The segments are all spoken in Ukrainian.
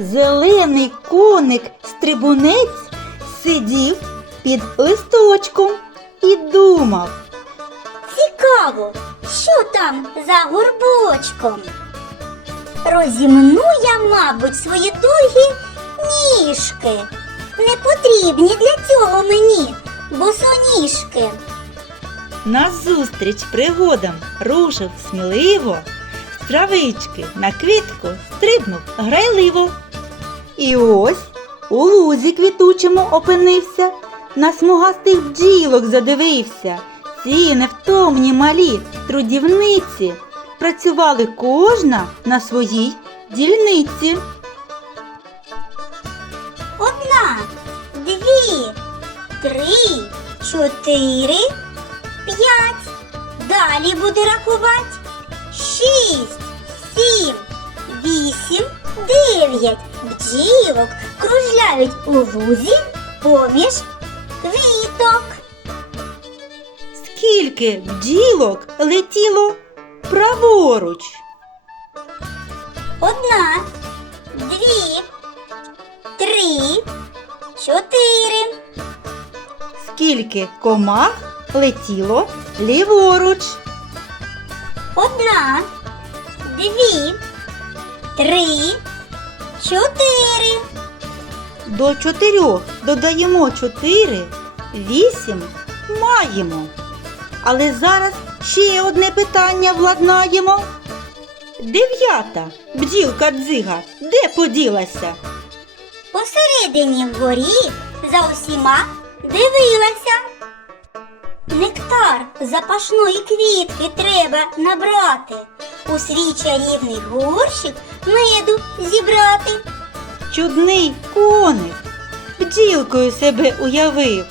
Зелений коник стрибунець сидів під листочком і думав. Цікаво, що там за горбочком? Розімну я, мабуть, свої довгі ніжки. Не потрібні для цього мені босоніжки. Назустріч пригодам рушив сміливо, з травички на квітку стрибнув грайливо. І ось у лузі квітучому опинився, на смугастих бджілок задивився. Ці невтомні малі трудівниці працювали кожна на своїй дільниці. Одна, дві, три, чотири, п'ять. Далі буду рахувати. Шість, сім, вісім, дев'ять. Бджілок кружляють у лузі поміж квіток. Скільки бджілок летіло праворуч. Одна, дві, три, чотири. Скільки комах летіло ліворуч. Одна, дві, три, чотири. До чотирьох додаємо чотири, вісім маємо. Але зараз ще одне питання владнаємо. Дев'ята бджілка дзига де поділася? Посередині вгорі за усіма дивилася. Нектар запашної квітки треба набрати. У свій чарівний горщик меду зібрати. Чудний коник бджілкою себе уявив.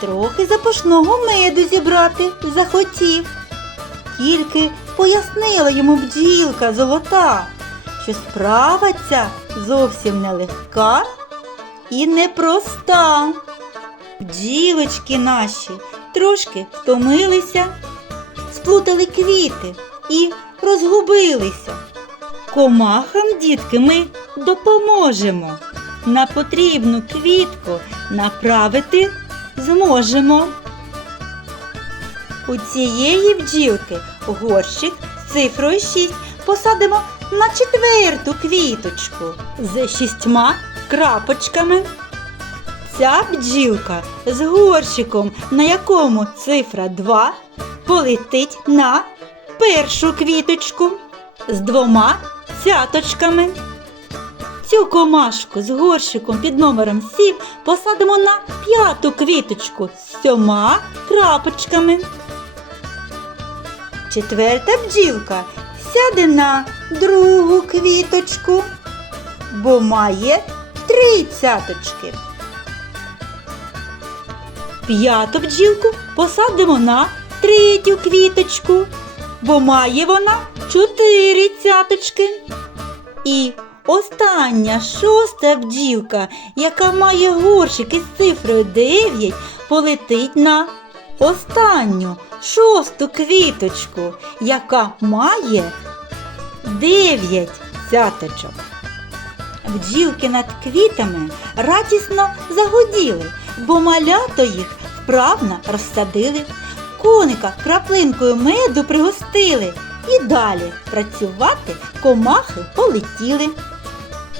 Трохи запашного меду зібрати захотів. Тільки пояснила йому бджілка золота, що справа ця зовсім нелегка і непроста. Бджілочки наші трошки втомилися, сплутали квіти і розгубилися. Комахам, дітки, ми допоможемо. На потрібну квітку направити зможемо. У цієї бджілки горщик з цифрою 6 посадимо на четверту квіточку з шістьма крапочками. Ця бджілка з горщиком, на якому цифра 2, полетить на першу квіточку з двома цяточками. Цю комашку з горщиком під номером 7 посадимо на п'яту квіточку з сьома крапочками. Четверта бджілка сяде на другу квіточку, бо має три цяточки. П'яту бджілку посадимо на третю квіточку, бо має вона чотири цяточки. І остання шоста бджілка, яка має горщик із цифрою 9, полетить на останню шосту квіточку, яка має 9 цяточок. Бджілки над квітами радісно загуділи, бо малято їх вправно розсадили, коника краплинкою меду пригостили і далі працювати комахи полетіли.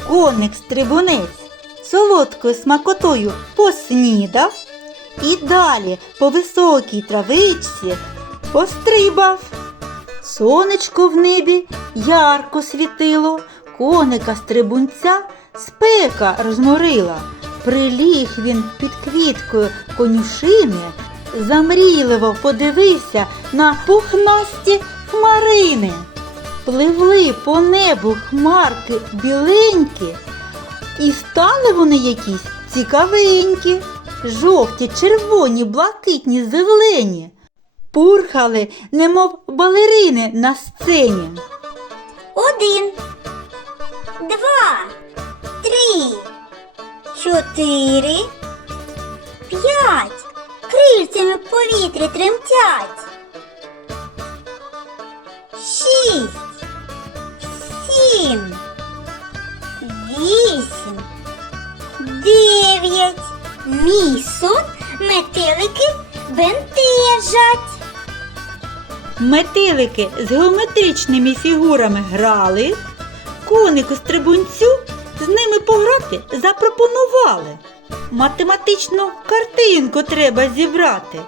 Коник стрибунець солодкою смакотою поснідав і далі по високій травичці пострибав. Сонечко в небі ярко світило, коника стрибунця спека розморила. Приліг він під квіткою конюшини, замрійливо подивився на пухнасті хмарини. Пливли по небу хмарки біленькі, і стали вони якісь цікавенькі, жовті, червоні, блакитні, зелені. Пурхали, немов балерини на сцені. Один, два, три, чотири, п'ять крильцями в повітрі тремтять. Шість, сім, вісім, дев'ять. Мій сон метелики бентежать. Метелики з геометричними фігурами грали, конику стрибунцю з ними пограти запропонували. Математичну картинку треба зібрати.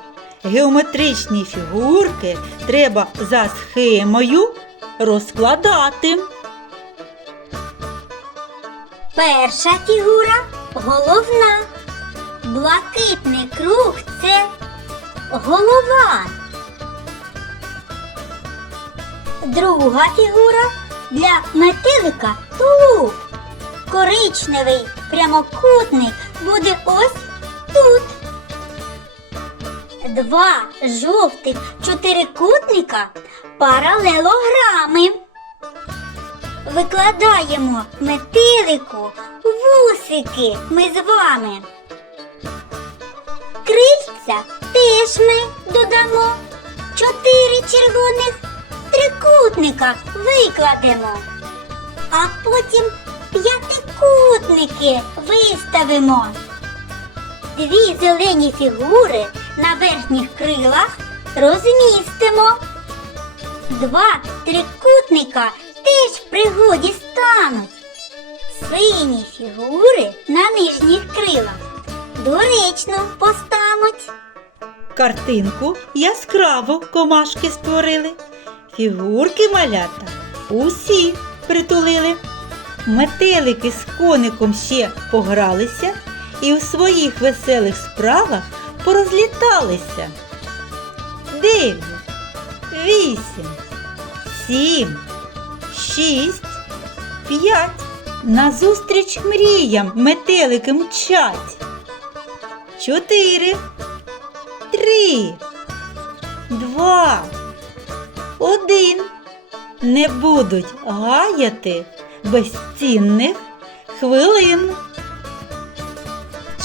Геометричні фігурки треба за схемою розкладати. Перша фігура головна. Блакитний круг це голова. Друга фігура для метелика тулуб. Коричневий прямокутник буде ось тут. Два жовтих чотирикутника паралелограми. Викладаємо метелику вусики ми з вами. Крильця теж ми додамо. Чотири червоних трикутника викладемо. А потім п'ятикутники виставимо. Дві зелені фігури на верхніх крилах розмістимо. Два трикутника теж в пригоді стануть. Сині фігури на нижніх крилах доречно постануть. Картинку яскраво комашки створили. Фігурки малята усі притулили. Метелики з коником ще погралися і у своїх веселих справах порозліталися. Дев'ять, вісім, сім, шість, п'ять. Назустріч мріям метелики мчать. Чотири, три, два, один. Не будуть гаяти безцінних хвилин.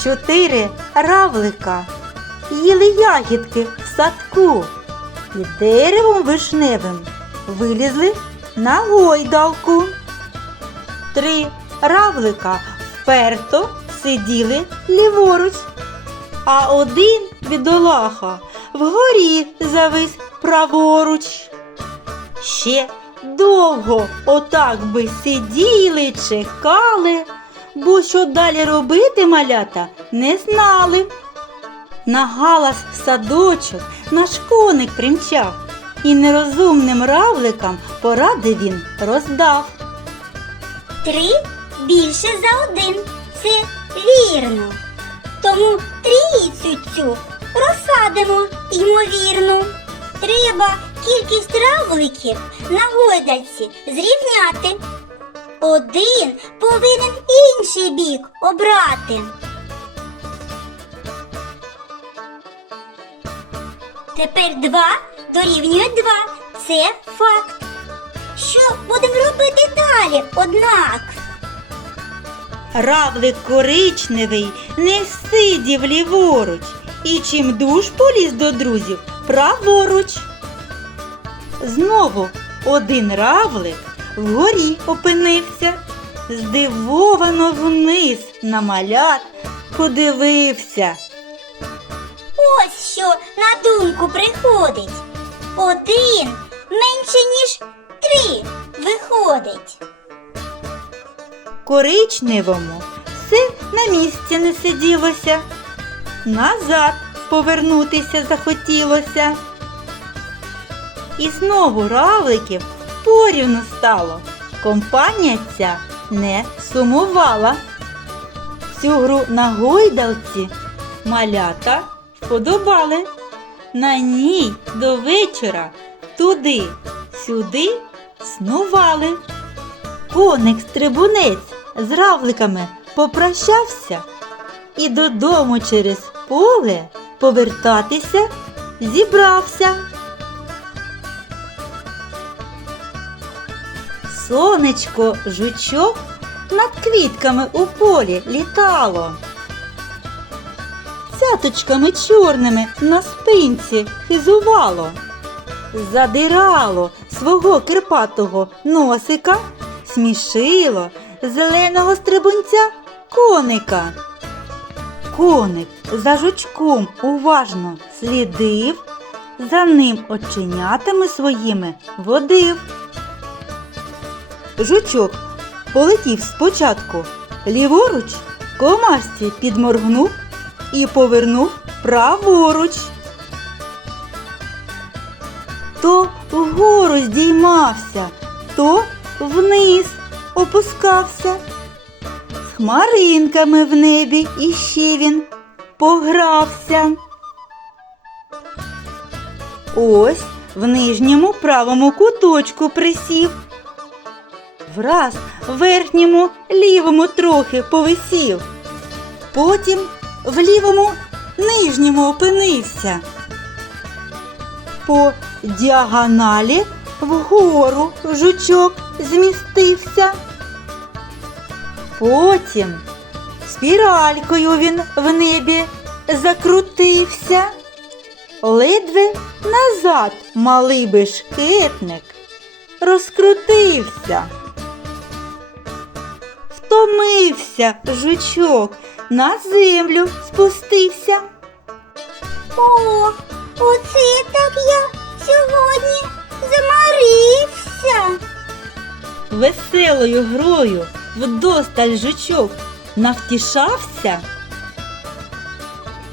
Чотири равлика їли ягідки в садку. Під деревом вишневим вилізли на гойдалку. Три равлика вперто сиділи ліворуч, а один бідолаха вгорі завис праворуч. Ще довго отак би сиділи, чекали, бо що далі робити малята не знали. На галас в садочок наш коник примчав, і нерозумним равликам поради він роздав. Три більше за один. Це вірно. Тому трійцю цю розсадимо, ймовірно. Треба кількість равликів на гойдальці зрівняти. Один повинен інший бік обрати. Тепер два дорівнює два. Це факт. Що будемо робити далі, однак? Равлик коричневий не сидів ліворуч, і чим душ поліз до друзів праворуч. Знову один равлик вгорі опинився, здивовано вниз на малят подивився. Ось що на думку приходить. Один менше, ніж три виходить. Коричневому все на місці не сиділося. Назад повернутися захотілося. І знову равликів порівну стало. Компанія ця не сумувала. Цю гру на гойдалці малята вподобали. На ній до вечора туди, сюди снували. Коник стрибунець з равликами попрощався і додому через поле повертатися зібрався. Сонечко жучок над квітками у полі літало. Цяточками чорними на спинці хизувало задирало свого кирпатого носика, смішило зеленого стрибунця коника. Коник за жучком уважно слідив, за ним оченятами своїми водив. Жучок полетів спочатку ліворуч, комашці підморгнув і повернув праворуч. То вгору здіймався, то вниз опускався. З хмаринками в небі іще він погрався. Ось в нижньому правому куточку присів. Враз верхньому лівому трохи повисів. Потім в лівому нижньому опинився. По діагоналі вгору жучок змістився. Потім спіралькою він в небі закрутився. Ледве назад малий бешкетник розкрутився. Втомився жучок, на землю спустився. О, оце так я сьогодні замарився. Веселою грою вдосталь жучок навтішався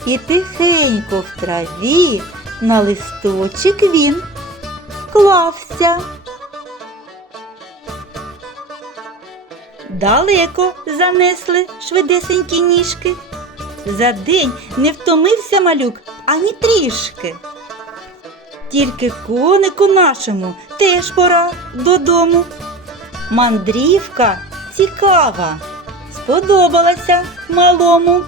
і тихенько в траві на листочок він вклався. Далеко занесли швидесенькі ніжки. За день не втомився малюк ані трішки. Тільки конику нашому теж пора додому. Мандрівка цікава, сподобалася малому.